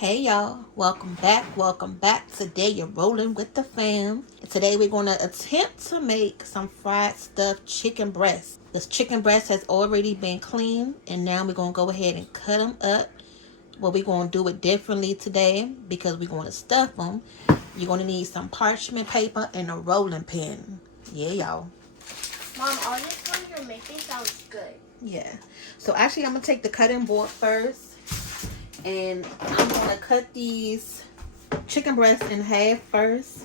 Hey y'all, welcome back. Today you're rolling with the fam. Today we're going to attempt to make some fried stuffed chicken breasts. This chicken breast has already been cleaned, and now we're going to go ahead and cut them up. Well, we're going to do it differently today because we're going to stuff them. You're going to need some parchment paper and a rolling pin. Yeah, y'all. Mom, all this one you're making sounds good. Yeah. So actually I'm going to take the cutting board first. And I'm going to cut these chicken breasts in half first.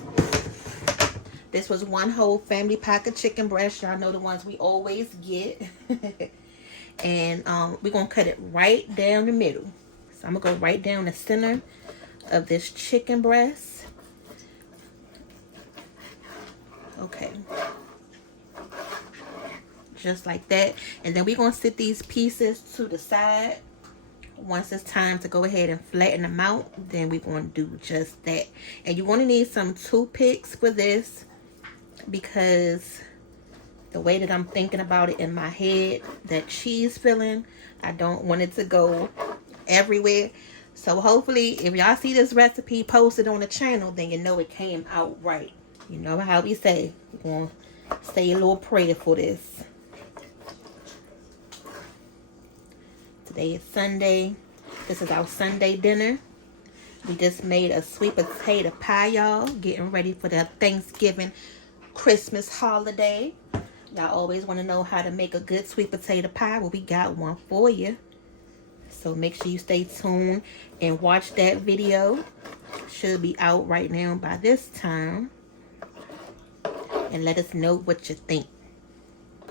This was one whole family pack of chicken breasts. Y'all know the ones we always get. And we're going to cut it right down the middle. So I'm going to go right down the center of this chicken breast. Okay. Just like that. And then we're going to set these pieces to the side. Once it's time to go ahead and flatten them out, then we're going to do just that. And you're going to need some toothpicks for this, because the way that I'm thinking about it in my head, that cheese filling, I don't want it to go everywhere. So hopefully if y'all see this recipe posted on the channel, then you know it came out right. You know how we say, we're going to say a little prayer for this. Today is Sunday. This is our Sunday dinner. We just made a sweet potato pie, y'all. Getting ready for the Thanksgiving Christmas holiday. Y'all always want to know how to make a good sweet potato pie. Well, we got one for you. So make sure you stay tuned and watch that video. Should be out right now by this time. And let us know what you think.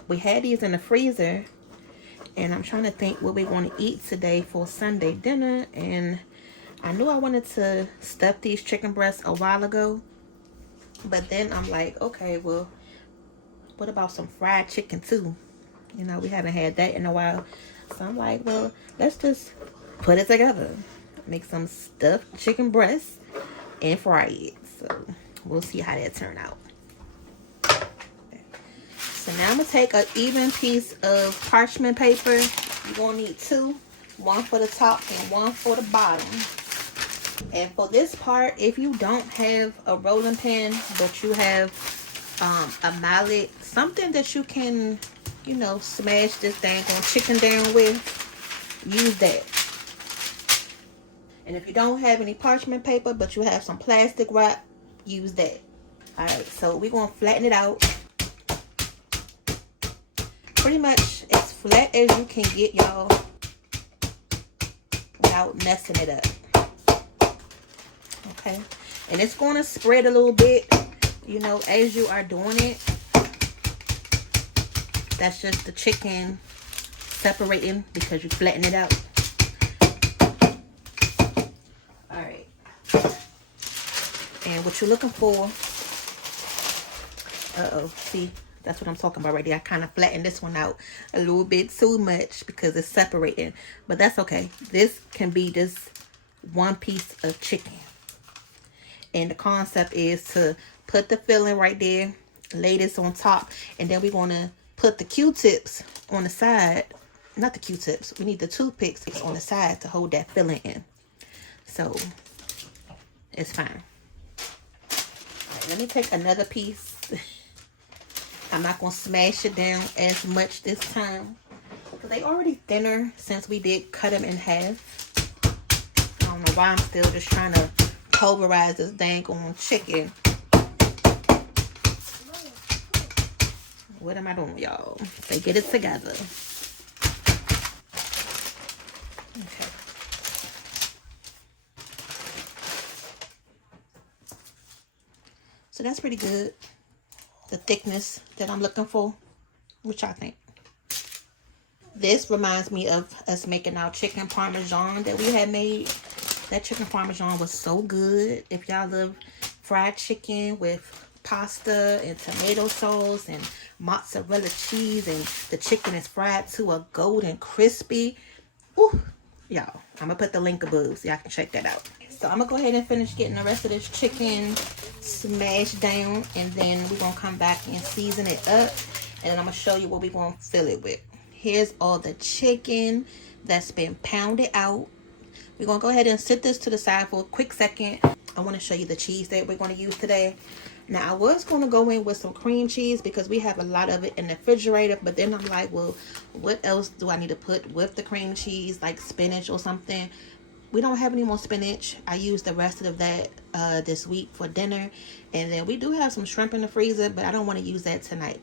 We had these in the freezer. And I'm trying to think what we want to eat today for Sunday dinner. And I knew I wanted to stuff these chicken breasts a while ago. But then I'm like, okay, well, what about some fried chicken too? You know, we haven't had that in a while. So I'm like, well, let's just put it together. Make some stuffed chicken breasts and fry it. So we'll see how that turn out. So now I'm going to take an even piece of parchment paper. You're going to need two. One for the top and one for the bottom. And for this part, if you don't have a rolling pin, but you have a mallet, something that you can, you know, smash this dang on chicken down with, use that. And if you don't have any parchment paper, but you have some plastic wrap, use that. Alright, so we're going to flatten it out. Pretty much as flat as you can get, y'all, without messing it up. Okay, and it's going to spread a little bit, you know, as you are doing it. That's just the chicken separating because you flatten it out. All right, and what you're looking for, see, that's what I'm talking about right there. I kind of flattened this one out a little bit too much because it's separating. But that's okay. This can be just one piece of chicken. And the concept is to put the filling right there. Lay this on top. And then we're going to put the Q-tips on the side. Not the Q-tips. We need the toothpicks on the side to hold that filling in. So, it's fine. All right, let me take another piece. I'm not going to smash it down as much this time, because they already thinner since we did cut them in half. I don't know why I'm still just trying to pulverize this dang on chicken. What am I doing, y'all? Say, get it together. Okay. So that's pretty good. The thickness that I'm looking for, which I think. This reminds me of us making our chicken parmesan that we had made. That chicken parmesan was so good. If y'all love fried chicken with pasta and tomato sauce and mozzarella cheese, and the chicken is fried to a golden crispy. Ooh, y'all, I'm gonna put the link above so y'all can check that out. So I'm gonna go ahead and finish getting the rest of this chicken smashed down, and then we're gonna come back and season it up, and then I'm gonna show you what we're gonna fill it with. Here's all the chicken that's been pounded out. We're going to go ahead and sit this to the side for a quick second. I want to show you the cheese that we're going to use today. Now, I was going to go in with some cream cheese because we have a lot of it in the refrigerator. But then I'm like, well, what else do I need to put with the cream cheese? Like spinach or something. We don't have any more spinach. I used the rest of that this week for dinner. And then we do have some shrimp in the freezer, but I don't want to use that tonight.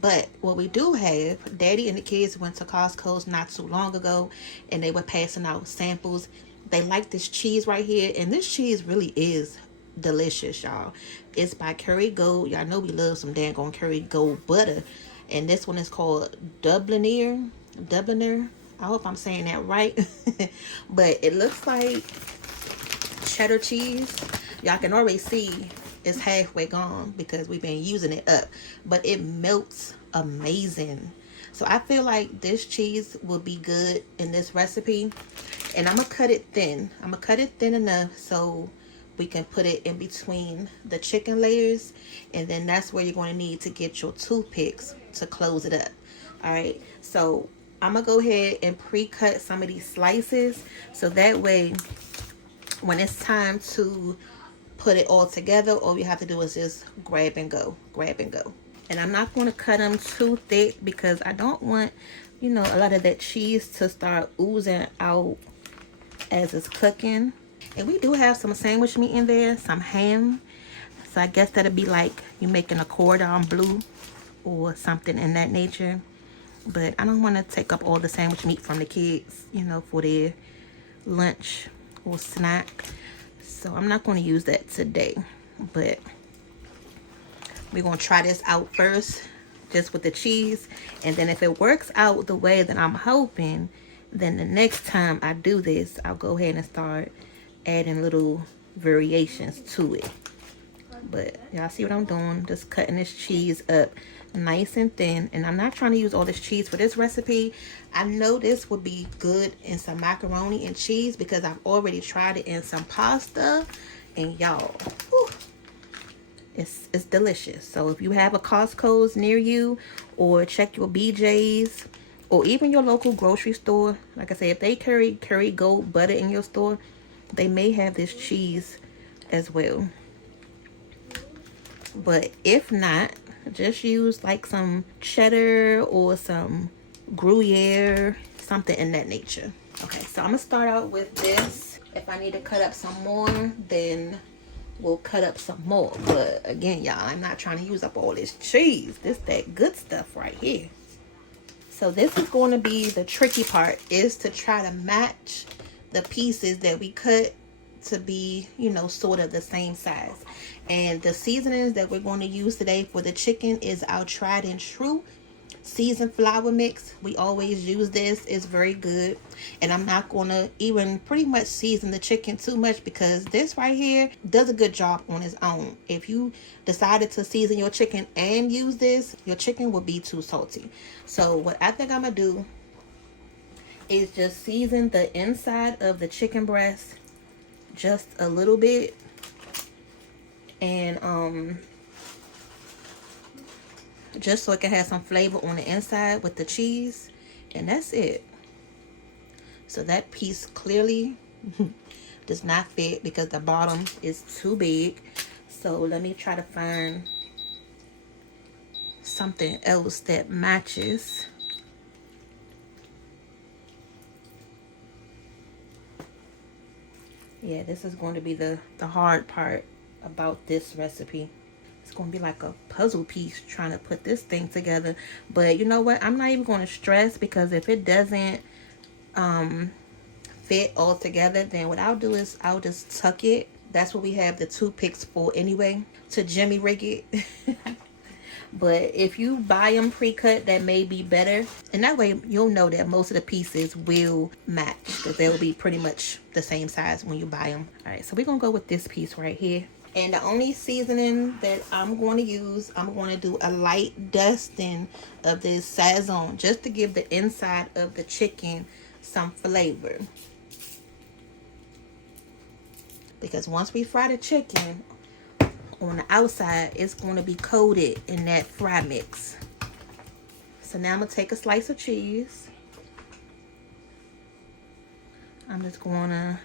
But what we do have, Daddy and the kids went to Costco's not too long ago, and they were passing out samples. They like this cheese right here, and this cheese really is delicious, y'all. It's by Curry Gold. Y'all know we love some dang on Curry Gold butter. And this one is called Dubliner. I hope I'm saying that right. But it looks like cheddar cheese. Y'all can already see it's halfway gone because we've been using it up. But it melts amazing. So I feel like this cheese will be good in this recipe. And I'm going to cut it thin. I'm going to cut it thin enough so we can put it in between the chicken layers. And then that's where you're going to need to get your toothpicks to close it up. Alright, so I'm going to go ahead and pre-cut some of these slices. So that way, when it's time to put it all together, all you have to do is just grab and go. And I'm not going to cut them too thick because I don't want, you know, a lot of that cheese to start oozing out as it's cooking. And we do have some sandwich meat in there, some ham. So I guess that'll be like you making a cordon bleu or something in that nature. But I don't want to take up all the sandwich meat from the kids, you know, for their lunch or snack. So I'm not going to use that today. But we're going to try this out first, just with the cheese. And then if it works out the way that I'm hoping, then the next time I do this, I'll go ahead and start adding little variations to it. But y'all see what I'm doing? Just cutting this cheese up nice and thin. And I'm not trying to use all this cheese for this recipe. I know this would be good in some macaroni and cheese because I've already tried it in some pasta. And y'all, it's delicious. So if you have a Costco's near you, or check your BJ's, or even your local grocery store, like I say, if they carry Curry Gold butter in your store, they may have this cheese as well. But if not, just use like some cheddar or some Gruyere, something in that nature. Okay, so I'm gonna start out with this. If I need to cut up some more, then we'll cut up some more. But again, y'all, I'm not trying to use up all this cheese. This that good stuff right here. So this is going to be the tricky part, is to try to match the pieces that we cut to be, you know, sort of the same size. And the seasonings that we're going to use today for the chicken is our tried and true seasoned flour mix. We always use this. It's very good. And I'm not going to even pretty much season the chicken too much because this right here does a good job on its own. If you decided to season your chicken and use this, your chicken will be too salty. So what I think I'm going to do is just season the inside of the chicken breast just a little bit. And just so it can have some flavor on the inside with the cheese. And that's it. So that piece clearly does not fit because the bottom is too big. So let me try to find something else that matches. Yeah, this is going to be the hard part about this recipe. It's going to be like a puzzle piece trying to put this thing together. But you know what? I'm not even going to stress because if it doesn't fit all together, then what I'll do is I'll just tuck it. That's what we have the toothpicks for anyway, to jimmy rig it. But if you buy them pre-cut, that may be better. And that way you'll know that most of the pieces will match, because they'll be pretty much the same size when you buy them. All right, so we're going to go with this piece right here. And the only seasoning that I'm going to use, I'm going to do a light dusting of this Sazon, just to give the inside of the chicken some flavor. Because once we fry the chicken, on the outside, it's going to be coated in that fry mix. So now I'm going to take a slice of cheese. I'm just going to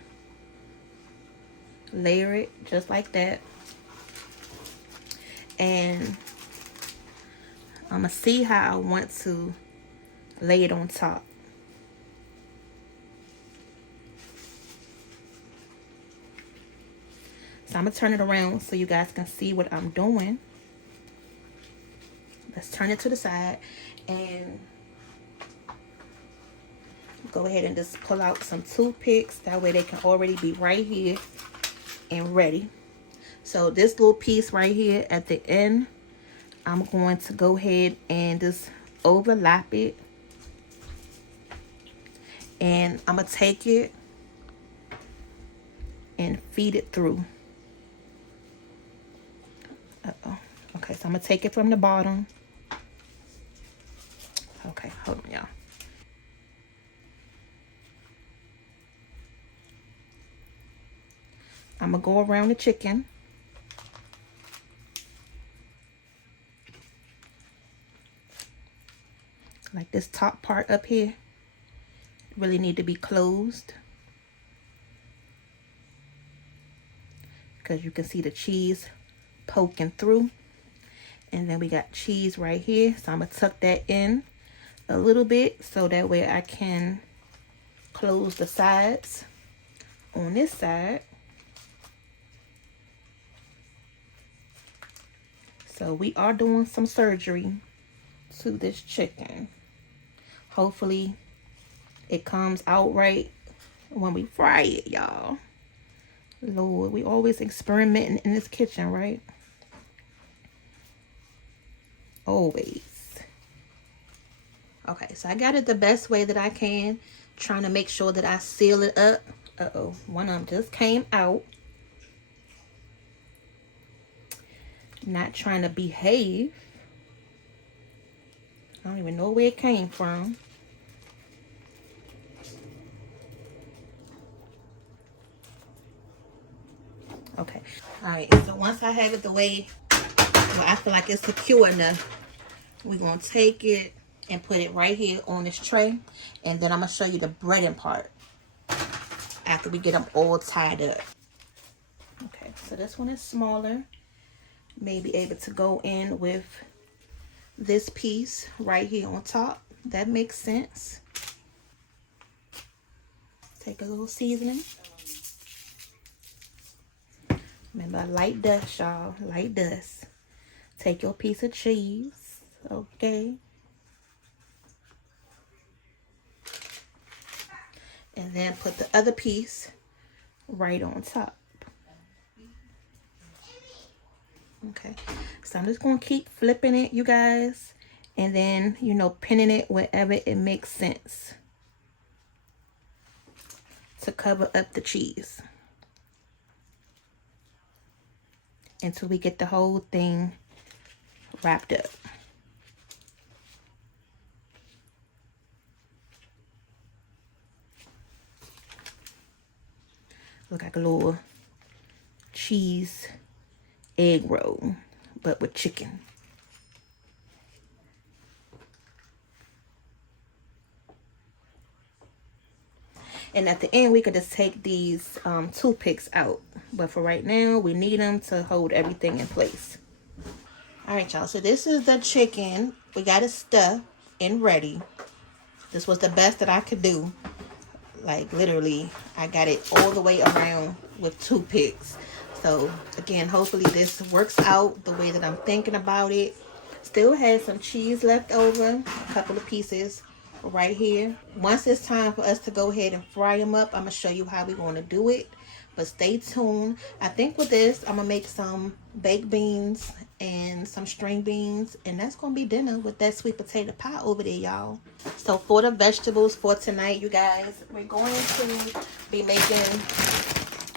Layer it just like that. And I'm gonna see how I want to lay it on top. So I'm gonna turn it around so you guys can see what I'm doing. Let's turn it to the side and go ahead and just pull out some toothpicks. That way they can already be right here and ready. So this little piece right here at the end, I'm going to go ahead and just overlap it. And I'm gonna take it and feed it through. Okay, so I'm gonna take it from the bottom. Okay, hold on, y'all. I'm gonna go around the chicken. Like this top part up here really need to be closed, because you can see the cheese poking through. And then we got cheese right here, so I'm gonna tuck that in a little bit so that way I can close the sides on this side. So we are doing some surgery to this chicken. Hopefully it comes out right when we fry it, y'all. Lord, we always experimenting in this kitchen, right? Always. Okay, so I got it the best way that I can, trying to make sure that I seal it up. Uh-oh, one of them just came out. Not trying to behave. I don't even know where it came from. Okay, all right, so once I have it the way, well, I feel like it's secure enough, we're gonna take it and put it right here on this tray, and then I'm gonna show you the breading part after we get them all tied up. Okay, so this one is smaller. May be able to go in with this piece right here on top. That makes sense. Take a little seasoning. Remember, light dust, y'all. Light dust. Take your piece of cheese. Okay. And then put the other piece right on top. Okay. So I'm just going to keep flipping it, you guys. And then, you know, pinning it wherever it makes sense to cover up the cheese until we get the whole thing wrapped up. Look like a little cheese egg roll, but with chicken. And at the end, we could just take these toothpicks out. But for right now, we need them to hold everything in place. All right, y'all. So this is the chicken. We got it stuffed and ready. This was the best that I could do. Like, literally, I got it all the way around with toothpicks. So, again, hopefully this works out the way that I'm thinking about it. Still had some cheese left over. A couple of pieces right here. Once it's time for us to go ahead and fry them up, I'm going to show you how we want to do it. But stay tuned. I think with this, I'm going to make some baked beans and some string beans. And that's going to be dinner with that sweet potato pie over there, y'all. So for the vegetables for tonight, you guys, we're going to be making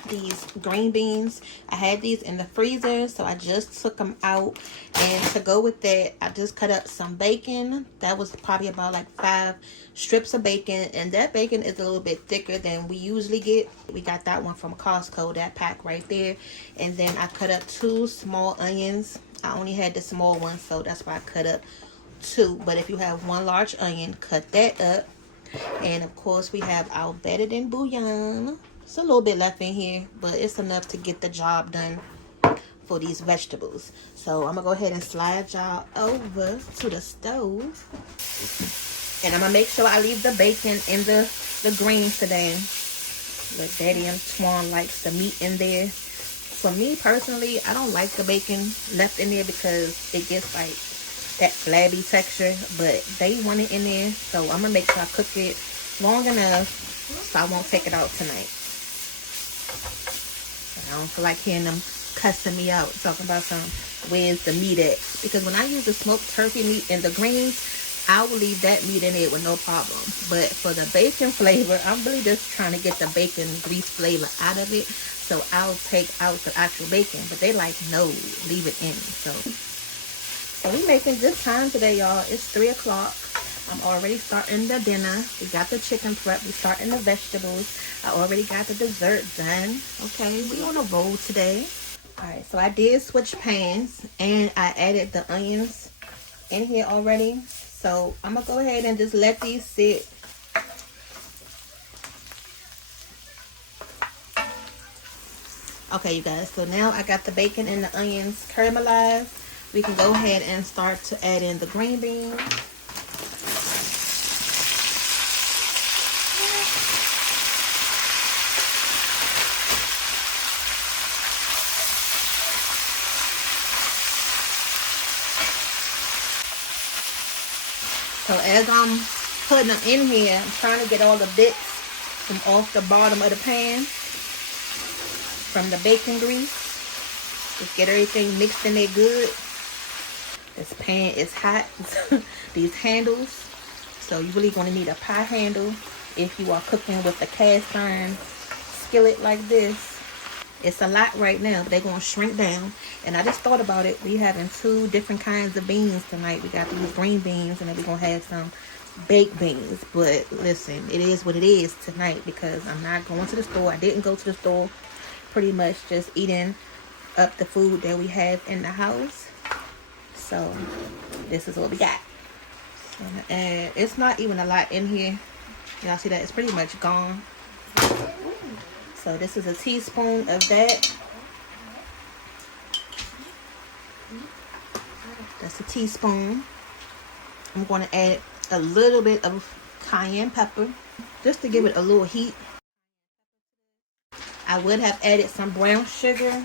these green beans. I had these in the freezer, so I just took them out. And to go with that, I just cut up some bacon. That was probably about like 5 strips of bacon, and that bacon is a little bit thicker than we usually get. We got that one from Costco, that pack right there. And then I cut up 2 small onions. I only had the small one, so that's why I cut up 2. But if you have 1 large onion, cut that up. And of course, we have our better than bouillon. It's a little bit left in here, but it's enough to get the job done for these vegetables. So I'm gonna go ahead and slide y'all over to the stove. And I'm gonna make sure I leave the bacon in the greens today. But Daddy and Twan likes the meat in there. For me personally, I don't like the bacon left in there because it gets like that flabby texture. But they want it in there, so I'm gonna make sure I cook it long enough so I won't take it out tonight. I don't feel like hearing them cussing me out, talking about where's the meat at. Because when I use the smoked turkey meat in the greens, I will leave that meat in it with no problem. But for the bacon flavor, I'm really just trying to get the bacon grease flavor out of it. So I'll take out the actual bacon. But they like, no, leave it in. So we making good time today, y'all. It's 3 o'clock. I'm already starting the dinner. We got the chicken prep. We starting the vegetables. I already got the dessert done. Okay, we on a roll today. Alright, so I did switch pans. And I added the onions in here already. So I'm going to go ahead and just let these sit. Okay, you guys. So now I got the bacon and the onions caramelized. We can go ahead and start to add in the green beans. So as I'm putting them in here, I'm trying to get all the bits from off the bottom of the pan from the bacon grease. Just get everything mixed in there good. This pan is hot. These handles. So you're really going to need a pie handle if you are cooking with a cast iron skillet like this. It's a lot right now, but they're going to shrink down. And I just thought about it. We having 2 different kinds of beans tonight. We got these green beans, and then we're going to have some baked beans. But listen, it is what it is tonight because I'm not going to the store. I didn't go to the store. Pretty much just eating up the food that we have in the house. So this is what we got. And it's not even a lot in here. Y'all see that? It's pretty much gone. So this is a teaspoon of that. That's a teaspoon. I'm going to add a little bit of cayenne pepper just to give it a little heat. I would have added some brown sugar,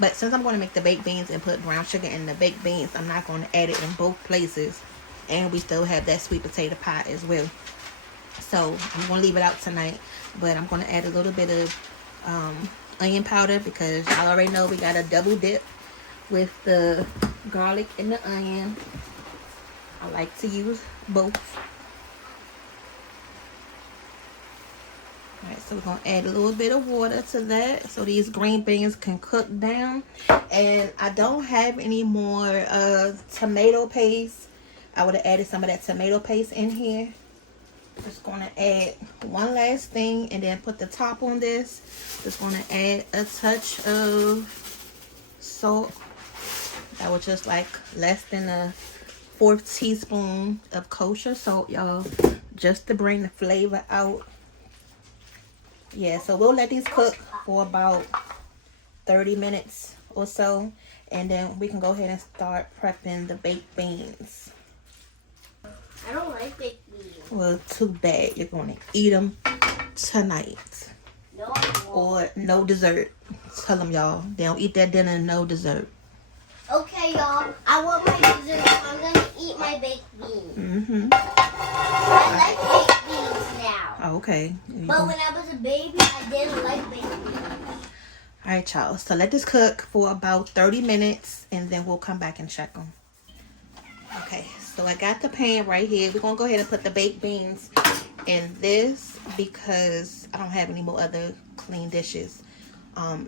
but since I'm going to make the baked beans and put brown sugar in the baked beans, I'm not going to add it in both places. And we still have that sweet potato pie as well. So I'm going to leave it out tonight, but I'm going to add a little bit of onion powder because y'all already know we got a double dip with the garlic and the onion. I like to use both. Alright, so we're going to add a little bit of water to that so these green beans can cook down. And I don't have any more tomato paste. I would have added some of that tomato paste in here. Just going to add one last thing and then put the top on this. Just going to add a touch of salt. That was just like less than a 4th teaspoon of kosher salt, y'all. Just to bring the flavor out. Yeah, so we'll let these cook for about 30 minutes or so. And then we can go ahead and start prepping the baked beans. I don't like baked beans. Well, too bad. You're going to eat them tonight. No, I won't. Or no dessert. Tell them, y'all. They don't eat that dinner, no dessert. Okay, y'all. I want my dessert, so I'm going to eat my baked beans. Mm-hmm. I like baked beans now. Okay. But when I was a baby, I didn't like baked beans. Alright, y'all. So let this cook for about 30 minutes, and then we'll come back and check them. Okay, so I got the pan right here. We're going to go ahead and put the baked beans in this because I don't have any more other clean dishes.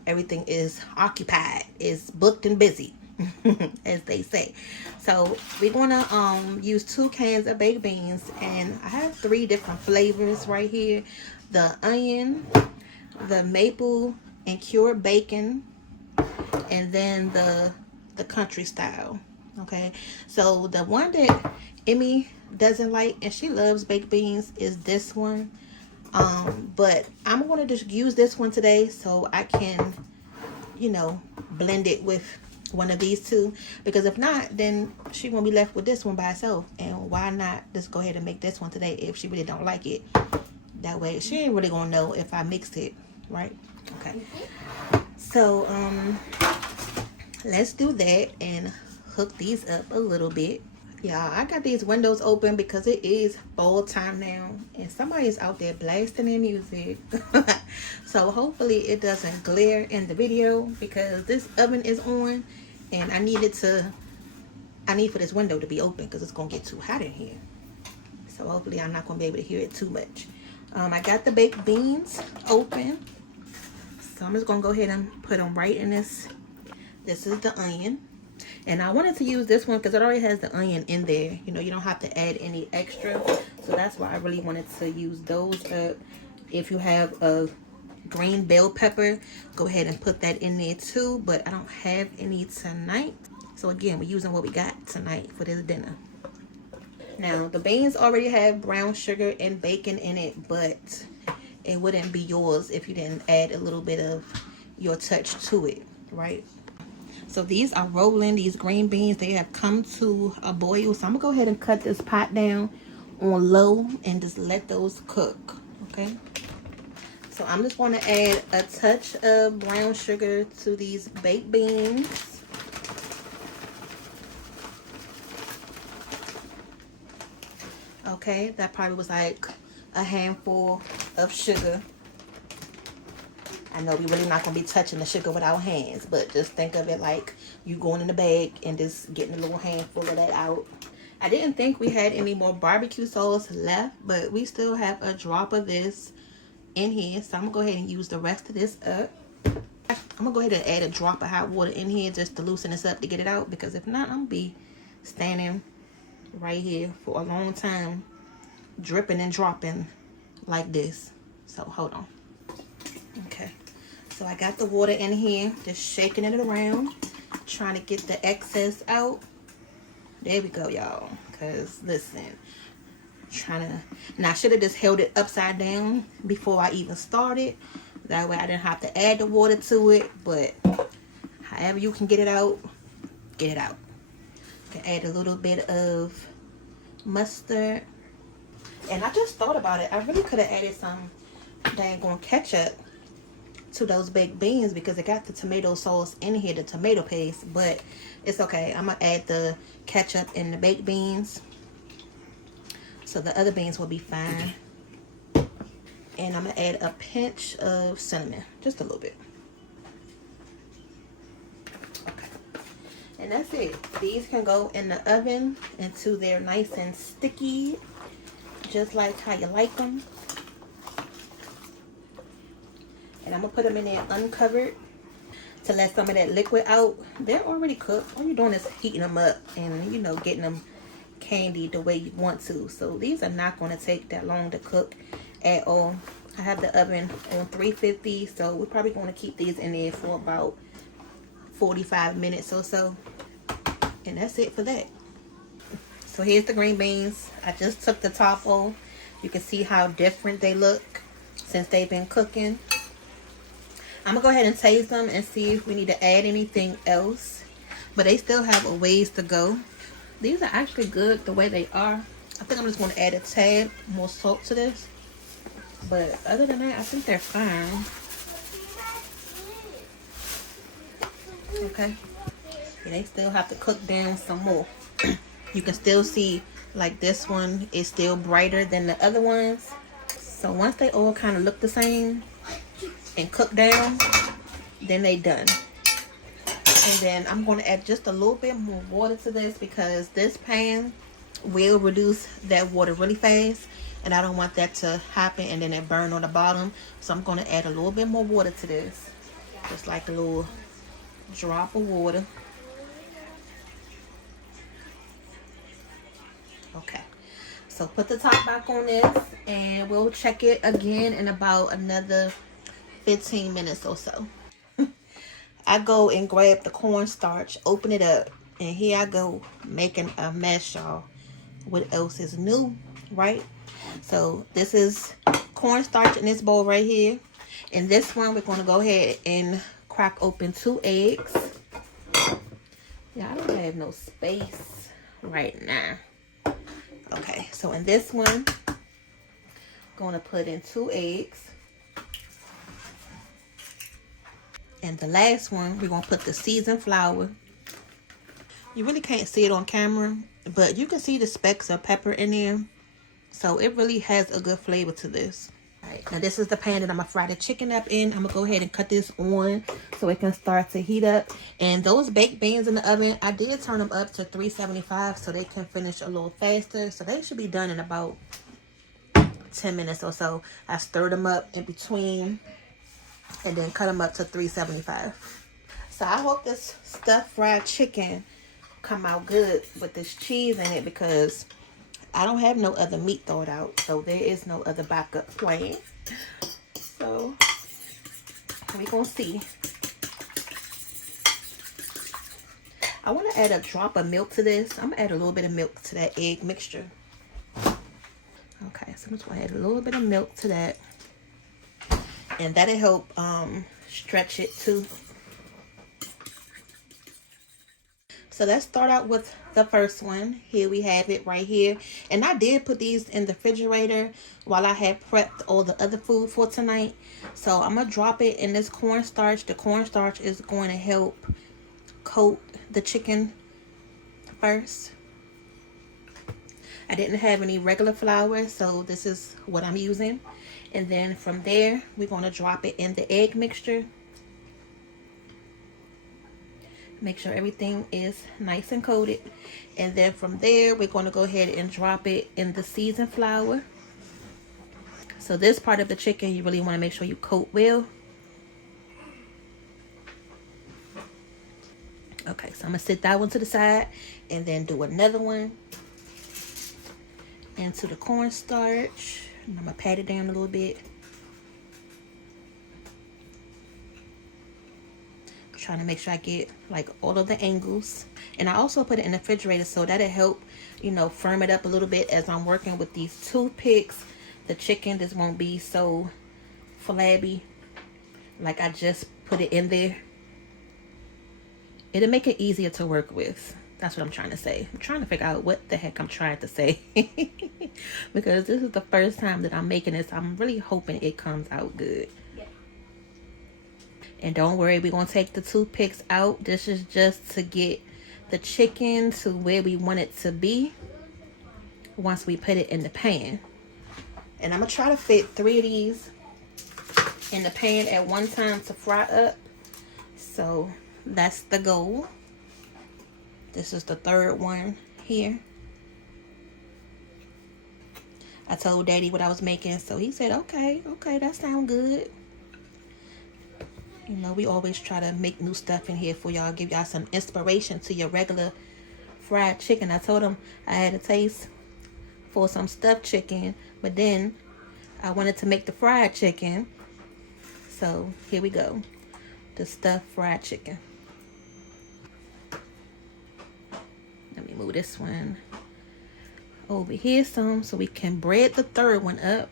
Everything is occupied, is booked and busy, as they say. So we're going to use 2 cans of baked beans, and I have 3 different flavors right here. The onion, the maple and cured bacon, and then the country style. Okay, so the one that Emmy doesn't like and she loves baked beans is this one. But I'm going to just use this one today so I can, you know, blend it with one of these two, because if not, then she won't be left with this one by herself. And why not just go ahead and make this one today if she really don't like it? That way she ain't really gonna know if I mixed it, right? Okay, so let's do that and hook these up a little bit. Y'all, I got these windows open because it is fall time now and somebody's out there blasting their music. So hopefully it doesn't glare in the video because this oven is on and I need for this window to be open because it's gonna get too hot in here. So hopefully I'm not gonna be able to hear it too much. I got the baked beans open, so I'm just gonna go ahead and put them right in this. This is the onion. And I wanted to use this one because it already has the onion in there. You know, you don't have to add any extra. So that's why I really wanted to use those up. If you have a green bell pepper, go ahead and put that in there too. But I don't have any tonight. So again, we're using what we got tonight for this dinner. Now, the beans already have brown sugar and bacon in it, but it wouldn't be yours if you didn't add a little bit of your touch to it, right? So these are rolling, these green beans. They have come to a boil. So I'm going to go ahead and cut this pot down on low and just let those cook, okay? So I'm just going to add a touch of brown sugar to these baked beans. Okay, that probably was like a handful of sugar. I know we really not going to be touching the sugar with our hands, but just think of it like you going in the bag and just getting a little handful of that out. I didn't think we had any more barbecue sauce left, but we still have a drop of this in here. So I'm going to go ahead and use the rest of this up. I'm going to go ahead and add a drop of hot water in here just to loosen this up to get it out, because if not, I'm going to be standing right here for a long time dripping and dropping like this. So hold on. Okay. So I got the water in here, just shaking it around, trying to get the excess out. There we go, y'all. Because, listen, and I should have just held it upside down before I even started. That way I didn't have to add the water to it. But however you can get it out, get it out. You can add a little bit of mustard. And I just thought about it. I really could have added some dang on ketchup to those baked beans because it got the tomato sauce in here, the tomato paste, but it's okay. I'm gonna add the ketchup in the baked beans so the other beans will be fine. And I'm gonna add a pinch of cinnamon, just a little bit. Okay, and that's it. These can go in the oven until they're nice and sticky, just like how you like them. And I'm going to put them in there uncovered to let some of that liquid out. They're already cooked. All you're doing is heating them up and, you know, getting them candied the way you want to. So these are not going to take that long to cook at all. I have the oven on 350. So we're probably going to keep these in there for about 45 minutes or so. And that's it for that. So here's the green beans. I just took the top off. You can see how different they look since they've been cooking. I'm going to go ahead and taste them and see if we need to add anything else. But they still have a ways to go. These are actually good the way they are. I think I'm just going to add a tad more salt to this. But other than that, I think they're fine. Okay. And they still have to cook down some more. You can still see like this one is still brighter than the other ones. So once they all kind of look the same and cook down, then they done. And then I'm going to add just a little bit more water to this because this pan will reduce that water really fast, and I don't want that to happen and then it burn on the bottom. So I'm going to add a little bit more water to this, just like a little drop of water. Okay, so put the top back on this and we'll check it again in about another 15 minutes or so. I go and grab the cornstarch, open it up, and here I go making a mess, y'all. What else is new, right? So this is cornstarch in this bowl right here. And this one, we're going to go ahead and crack open 2 eggs. Yeah, I don't have no space right now. Okay, so in this one, I'm going to put in 2 eggs. And the last one, we're going to put the seasoned flour. You really can't see it on camera, but you can see the specks of pepper in there. So it really has a good flavor to this. All right, now this is the pan that I'm going to fry the chicken up in. I'm going to go ahead and cut this on so it can start to heat up. And those baked beans in the oven, I did turn them up to 375 so they can finish a little faster. So they should be done in about 10 minutes or so. I stirred them up in between and then cut them up to 375. So I hope this stuffed fried chicken come out good with this cheese in it, because I don't have no other meat thawed out, so there is no other backup plan. So we gonna see. I want to add a drop of milk to this. I'm gonna add a little bit of milk to that egg mixture. Okay, so I'm just gonna add a little bit of milk to that, and that'll help stretch it too. So let's start out with the first one. Here we have it right here. And I did put these in the refrigerator while I had prepped all the other food for tonight. So I'm going to drop it in this cornstarch. The cornstarch is going to help coat the chicken first. I didn't have any regular flour, so this is what I'm using. And then from there, we're going to drop it in the egg mixture. Make sure everything is nice and coated. And then from there, we're going to go ahead and drop it in the seasoned flour. So this part of the chicken, you really want to make sure you coat well. Okay, so I'm going to set that one to the side and then do another one into the cornstarch. And I'm going to pat it down a little bit. Trying to make sure I get like all of the angles. And I also put it in the refrigerator so that'll help, you know, firm it up a little bit as I'm working with these toothpicks. The chicken just won't be so flabby like I just put it in there. It'll make it easier to work with. That's what I'm trying to say. I'm trying to figure out what the heck I'm trying to say. Because this is the first time that I'm making this. I'm really hoping it comes out good. And don't worry, we're going to take the toothpicks out. This is just to get the chicken to where we want it to be once we put it in the pan. And I'm going to try to fit 3 of these in the pan at one time to fry up. So that's the goal. This is the 3rd one here. I told Daddy what I was making, so he said, okay, that sounds good. You know, we always try to make new stuff in here for y'all, give y'all some inspiration to your regular fried chicken. I told him I had a taste for some stuffed chicken, but then I wanted to make the fried chicken. So here we go, the stuffed fried chicken. Let me move this one over here some so we can bread the 3rd one up.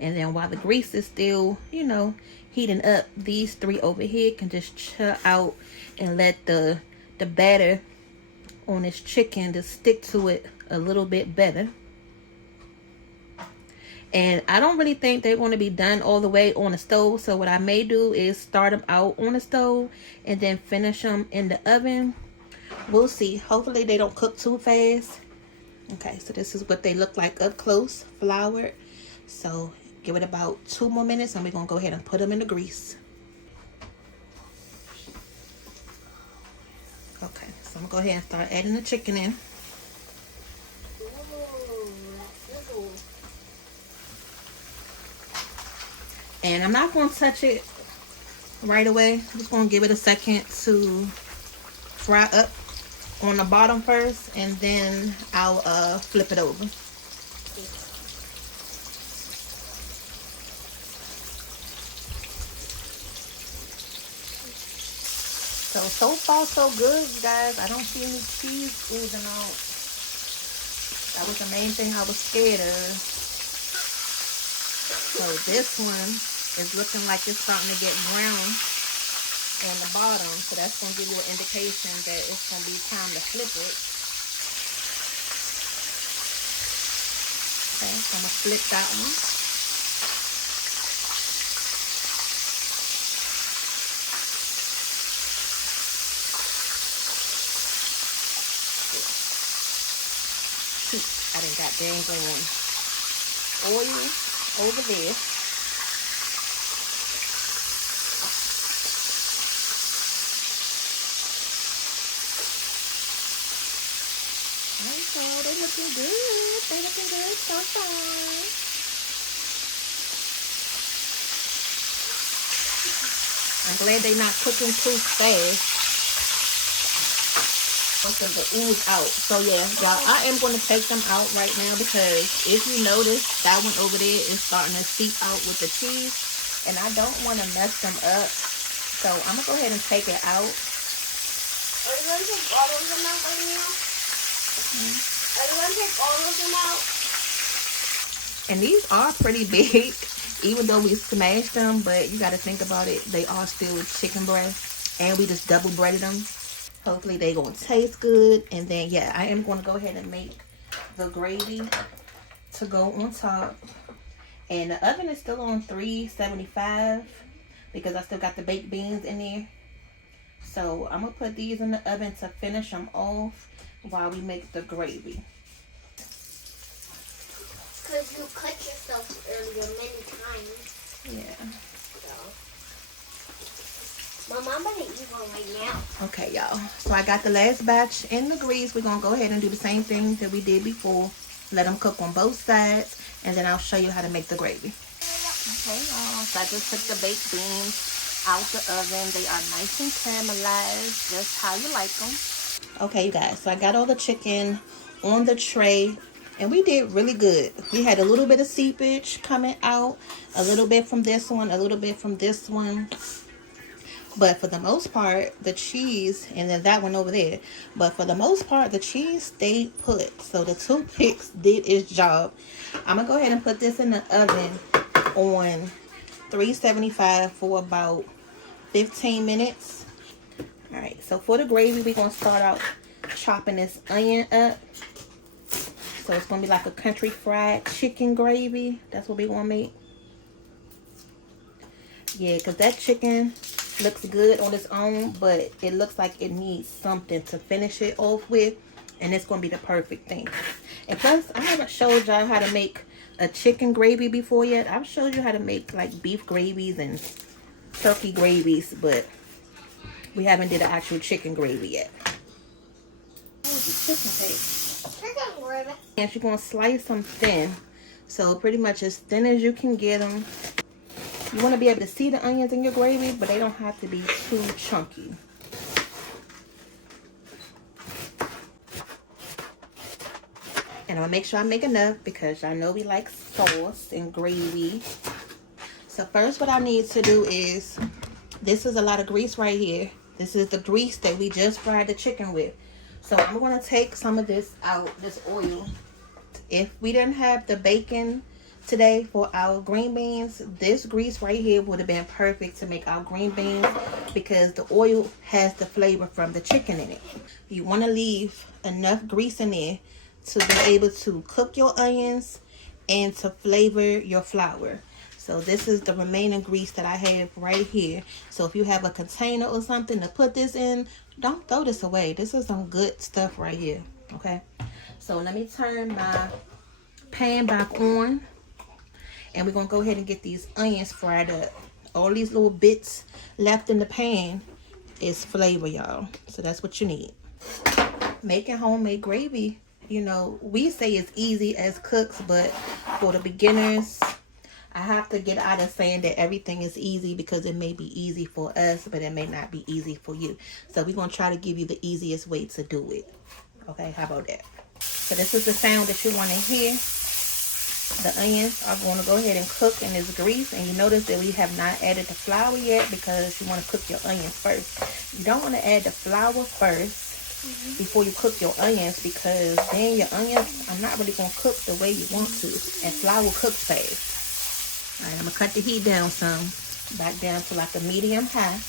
And then while the grease is still, you know, heating up, these 3 over here can just chill out and let the batter on this chicken to stick to it a little bit better. And I don't really think they're going to be done all the way on the stove. So what I may do is start them out on the stove and then finish them in the oven. We'll see. Hopefully they don't cook too fast. Okay, so this is what they look like up close, floured. So give it about 2 more minutes and we're going to go ahead and put them in the grease. Okay, so I'm going to go ahead and start adding the chicken in. And I'm not going to touch it right away. I'm just going to give it a second to fry up on the bottom first, and then I'll flip it over. So far so good, you guys. I don't see any cheese oozing out. That was the main thing I was scared of. So this one is looking like it's starting to get brown on the bottom. So that's going to give you an indication that it's going to be time to flip it. Okay, so I'm going to flip that one. I done got dang on oil over there. Alright, so they looking good. They looking good so far. I'm glad they're not cooking too fast. Want them to ooze out. So yeah, y'all, I am going to take them out right now because if you notice, that one over there is starting to seep out with the cheese, and I don't want to mess them up. So I'm gonna go ahead and take it out. Are you going to take all of them out right now? Are you going to take all of them out? And these are pretty big, even though we smashed them. But you got to think about it; they are still chicken breast, and we just double breaded them. Hopefully they gonna taste good. And then yeah, I am gonna go ahead and make the gravy to go on top. And the oven is still on 375 because I still got the baked beans in there. So I'm gonna put these in the oven to finish them off while we make the gravy. Because you cut yourself earlier many times. Yeah. Mom, I'm gonna eat one right now. Okay, y'all. So I got the last batch in the grease. We're gonna go ahead and do the same thing that we did before. Let them cook on both sides, and then I'll show you how to make the gravy. Okay, y'all. So I just took the baked beans out the oven. They are nice and caramelized, just how you like them. Okay, you guys. So I got all the chicken on the tray, and we did really good. We had a little bit of seepage coming out, a little bit from this one, a little bit from this one. But for the most part, the cheese, and then that one over there. But for the most part, the cheese stayed put. So the toothpicks did its job. I'm going to go ahead and put this in the oven on 375 for about 15 minutes. Alright, so for the gravy, we're going to start out chopping this onion up. So it's going to be like a country fried chicken gravy. That's what we're going to make. Yeah, because that chicken looks good on its own, but it looks like it needs something to finish it off with, and it's going to be the perfect thing. And plus, I haven't showed y'all how to make a chicken gravy before yet. I've showed you how to make like beef gravies and turkey gravies, but we haven't did an actual chicken gravy yet. Chicken gravy. And you're going to slice them thin, so pretty much as thin as you can get them. You want to be able to see the onions in your gravy, but they don't have to be too chunky. And I'm going to make sure I make enough because I know we like sauce and gravy. So first what I need to do is, this is a lot of grease right here. This is the grease that we just fried the chicken with. So I'm going to take some of this out, this oil. If we didn't have the bacon today for our green beans, this grease right here would have been perfect to make our green beans because the oil has the flavor from the chicken in it. You want to leave enough grease in there to be able to cook your onions and to flavor your flour. So this is the remaining grease that I have right here. So if you have a container or something to put this in, don't throw this away. This is some good stuff right here. Okay, so let me turn my pan back on. And we're going to go ahead and get these onions fried up. All these little bits left in the pan is flavor, y'all. So that's what you need. Making homemade gravy, you know, we say it's easy as cooks, but for the beginners, I have to get out of saying that everything is easy because it may be easy for us, but it may not be easy for you. So we're going to try to give you the easiest way to do it. Okay, how about that? So this is the sound that you want to hear. The onions are going to go ahead and cook in this grease, and you notice that we have not added the flour yet because you want to cook your onions first. You don't want to add the flour first before you cook your onions, because then your onions are not really going to cook the way you want to. And flour cooks fast. Alright, I'm going to cut the heat down some. Back down to like a medium high.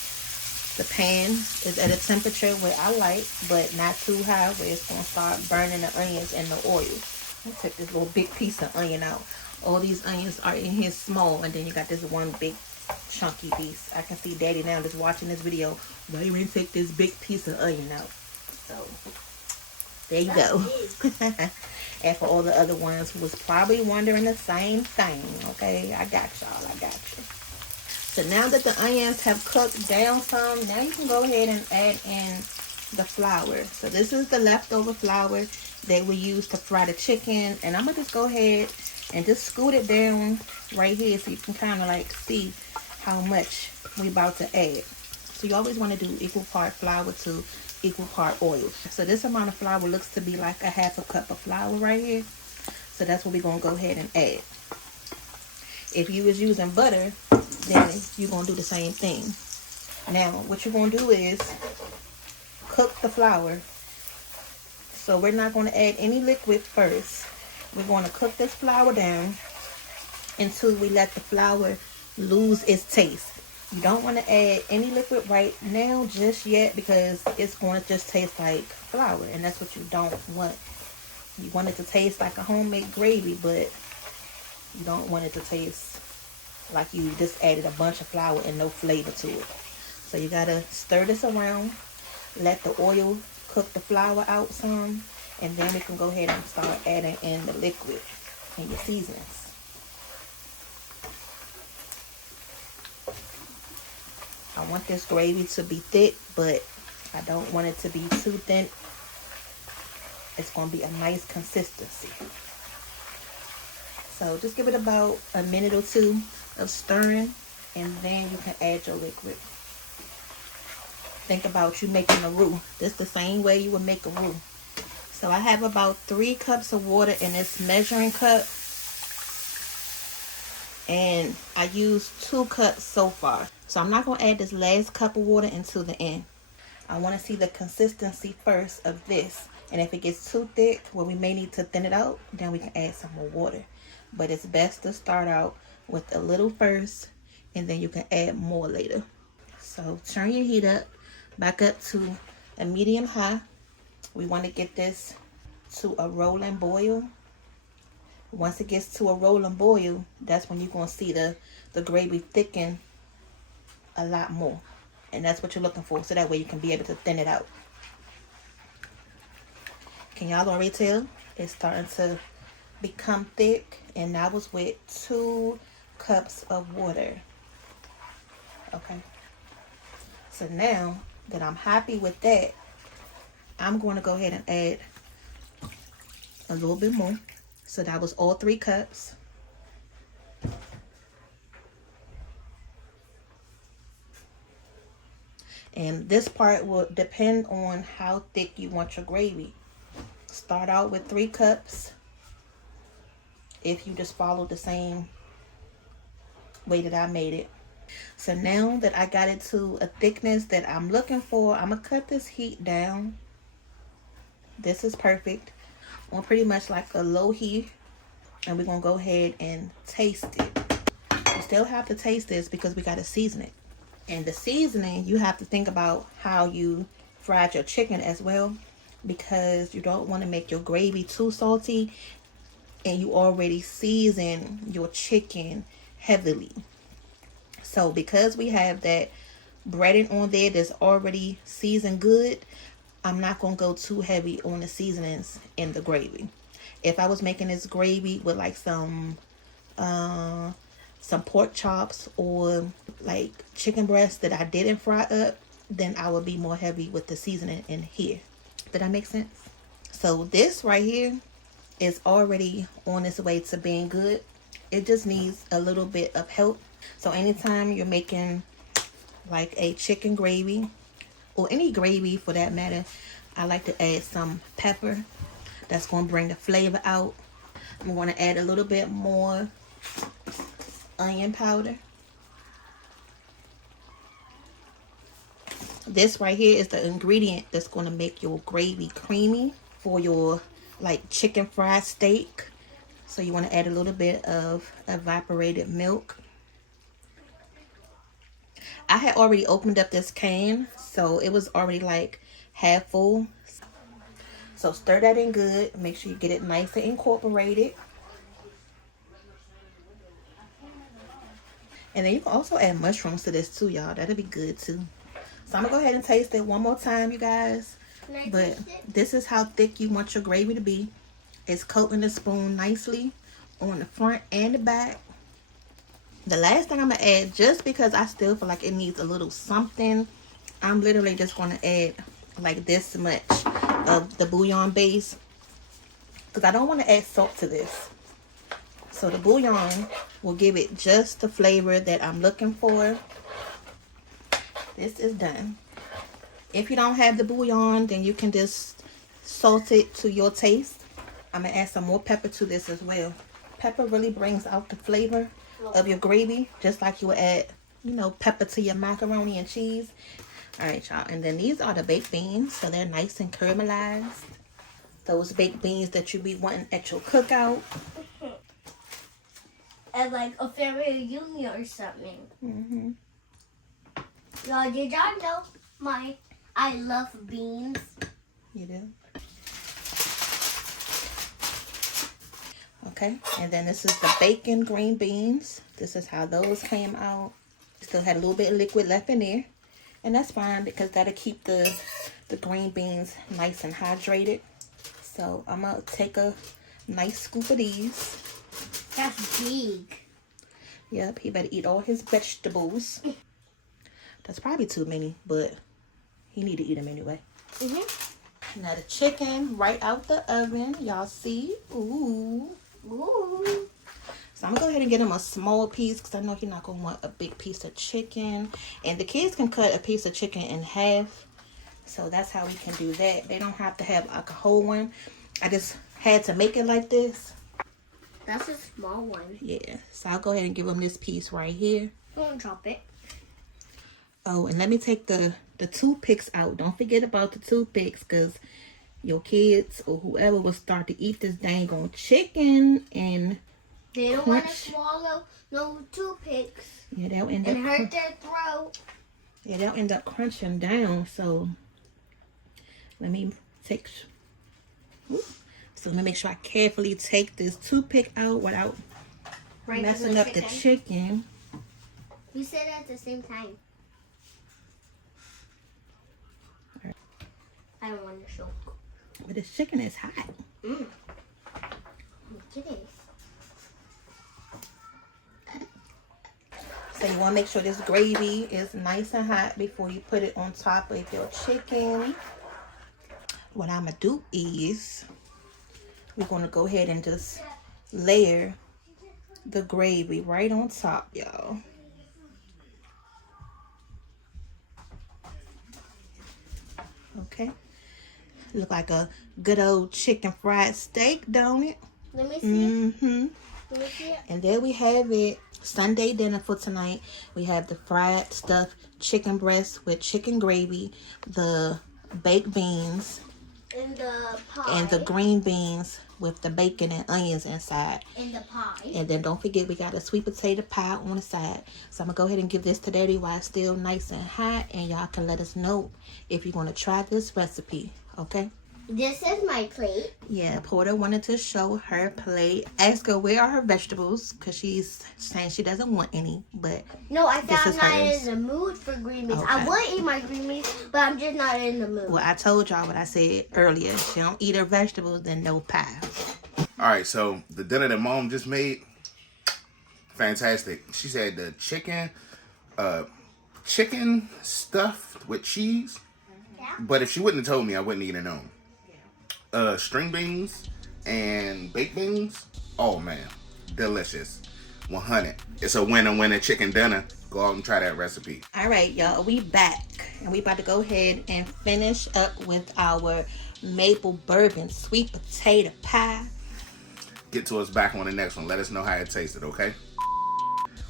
The pan is at a temperature where I like, but not too high where it's going to start burning the onions and the oil. Let me take this little big piece of onion out. All these onions are in here small, and then you got this one big chunky piece. I can see Daddy now just watching this video. Why you didn't take this big piece of onion out? So there you go. And for all the other ones who was probably wondering the same thing, okay? I got y'all. I got you. So now that the onions have cooked down some, now you can go ahead and add in the flour. So this is the leftover flour that we use to fry the chicken. And I'm going to just go ahead and just scoot it down right here so you can kind of like see how much we about to add. So you always want to do equal part flour to equal part oil. So this amount of flour looks to be like a half a cup of flour right here. So that's what we're going to go ahead and add. If you was using butter, then you're going to do the same thing. Now, what you're going to do is cook the flour. So we're not going to add any liquid first. We're going to cook this flour down until we let the flour lose its taste. You don't want to add any liquid right now just yet, because it's going to just taste like flour, and that's what you don't want. You want it to taste like a homemade gravy, but you don't want it to taste like you just added a bunch of flour and no flavor to it. So you gotta stir this around, let the oil cook the flour out some, and then we can go ahead and start adding in the liquid and your seasonings. I want this gravy to be thick, but I don't want it to be too thin. It's gonna be a nice consistency. So just give it about a minute or two of stirring, and then you can add your liquid. Think about you making a roux. This the same way you would make a roux. So I have about 3 cups of water in this measuring cup, and I used 2 cups so far. So I'm not going to add this last cup of water until the end. I want to see the consistency first of this, and if it gets too thick, well, we may need to thin it out, then we can add some more water. But it's best to start out with a little first, and then you can add more later. So turn your heat up, back up to a medium high. We want to get this to a rolling boil. Once it gets to a rolling boil, that's when you're going to see the gravy thicken a lot more. And that's what you're looking for, so that way you can be able to thin it out. Can y'all already tell? It's starting to become thick, and that was with 2 cups of water. Okay, so now that I'm happy with that, I'm going to go ahead and add a little bit more. So that was all 3 cups. And this part will depend on how thick you want your gravy. Start out with 3 cups. If you just follow the same way that I made it. So now that I got it to a thickness that I'm looking for, I'm going to cut this heat down. This is perfect. On pretty much like a low heat. And we're going to go ahead and taste it. You still have to taste this because we got to season it. And the seasoning, you have to think about how you fried your chicken as well, because you don't want to make your gravy too salty, and you already season your chicken heavily. So because we have that breading on there that's already seasoned good, I'm not going to go too heavy on the seasonings in the gravy. If I was making this gravy with like some pork chops or like chicken breast that I didn't fry up, then I would be more heavy with the seasoning in here. Did that make sense? So this right here is already on its way to being good. It just needs a little bit of help. So anytime you're making like a chicken gravy or any gravy for that matter, I like to add some pepper. That's going to bring the flavor out. I'm going to add a little bit more onion powder. This right here is the ingredient that's going to make your gravy creamy for your like chicken fried steak. So you want to add a little bit of evaporated milk. I had already opened up this can, so it was already like half full. So stir that in good. Make sure you get it nice and incorporated. And then you can also add mushrooms to this too, y'all. That'll be good too. So I'm gonna go ahead and taste it one more time, you guys. But this is how thick you want your gravy to be. It's coating the spoon nicely on the front and the back. The last thing I'm gonna add, just because I still feel like it needs a little something, I'm literally just gonna add like this much of the bouillon base, because I don't want to add salt to this. So the bouillon will give it just the flavor that I'm looking for. This is done. If you don't have the bouillon, then you can just salt it to your taste. I'm gonna add some more pepper to this as well. Pepper really brings out the flavor of your gravy, just like you would add, you know, pepper to your macaroni and cheese. All right, y'all. And then these are the baked beans, so they're nice and caramelized. Those baked beans that you be wanting at your cookout. At like a family reunion or something. Mm-hmm. Y'all, did y'all know I love beans? You do? Okay, and then this is the bacon green beans. This is how those came out. Still had a little bit of liquid left in there. And that's fine, because that'll keep the green beans nice and hydrated. So I'm going to take a nice scoop of these. That's big. Yep, he better eat all his vegetables. That's probably too many, but he need to eat them anyway. Mm-hmm. Now the chicken right out the oven. Y'all see? Ooh. Ooh. So I'm going to go ahead and get him a small piece, because I know he's not going to want a big piece of chicken. And the kids can cut a piece of chicken in half. So that's how we can do that. They don't have to have like a whole one. I just had to make it like this. That's a small one. Yeah. So I'll go ahead and give him this piece right here. Don't drop it. Oh, and let me take the toothpicks out. Don't forget about the toothpicks, because your kids or whoever will start to eat this dang on chicken and they don't want to swallow no toothpicks. Yeah, they'll end up hurt their throat. Yeah, they'll end up crunching down. So let me take. So let me make sure I carefully take this toothpick out without messing up the chicken. We said it at the same time. Right. I don't want to choke. But this chicken is hot. Look at this. So you want to make sure this gravy is nice and hot before you put it on top of your chicken. What I'm going to do is we're going to go ahead and just layer the gravy right on top, y'all. Okay. Look like a good old chicken fried steak, don't it? Let me see. Mm-hmm. Let me see it. And there we have it. Sunday dinner for tonight. We have the fried stuffed chicken breast with chicken gravy, the baked beans, and the pie, and the green beans with the bacon and onions inside. And the pie. And then don't forget, we got a sweet potato pie on the side. So I'm going to go ahead and give this to Daddy while it's still nice and hot. And y'all can let us know if you want to try this recipe. Okay? This is my plate. Yeah, Porter wanted to show her plate. Ask her where are her vegetables, because she's saying she doesn't want any. But no, I thought I'm not hers. in the mood for green beans. Okay. I would eat my green beans, but I'm just not in the mood. Well, I told y'all what I said earlier. She don't eat her vegetables, then no pie. All right, so the dinner that Mom just made, fantastic. She said the chicken stuffed with cheese. Yeah. But if she wouldn't have told me, I wouldn't even known. String beans and baked beans. Oh man, delicious. 100. It's a winner chicken dinner. Go out and try that recipe. All right, y'all, we back, and we about to go ahead and finish up with our maple bourbon sweet potato pie. Get to us back on the next one. Let us know how it tasted, okay?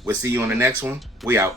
We'll see you on the next one. We out.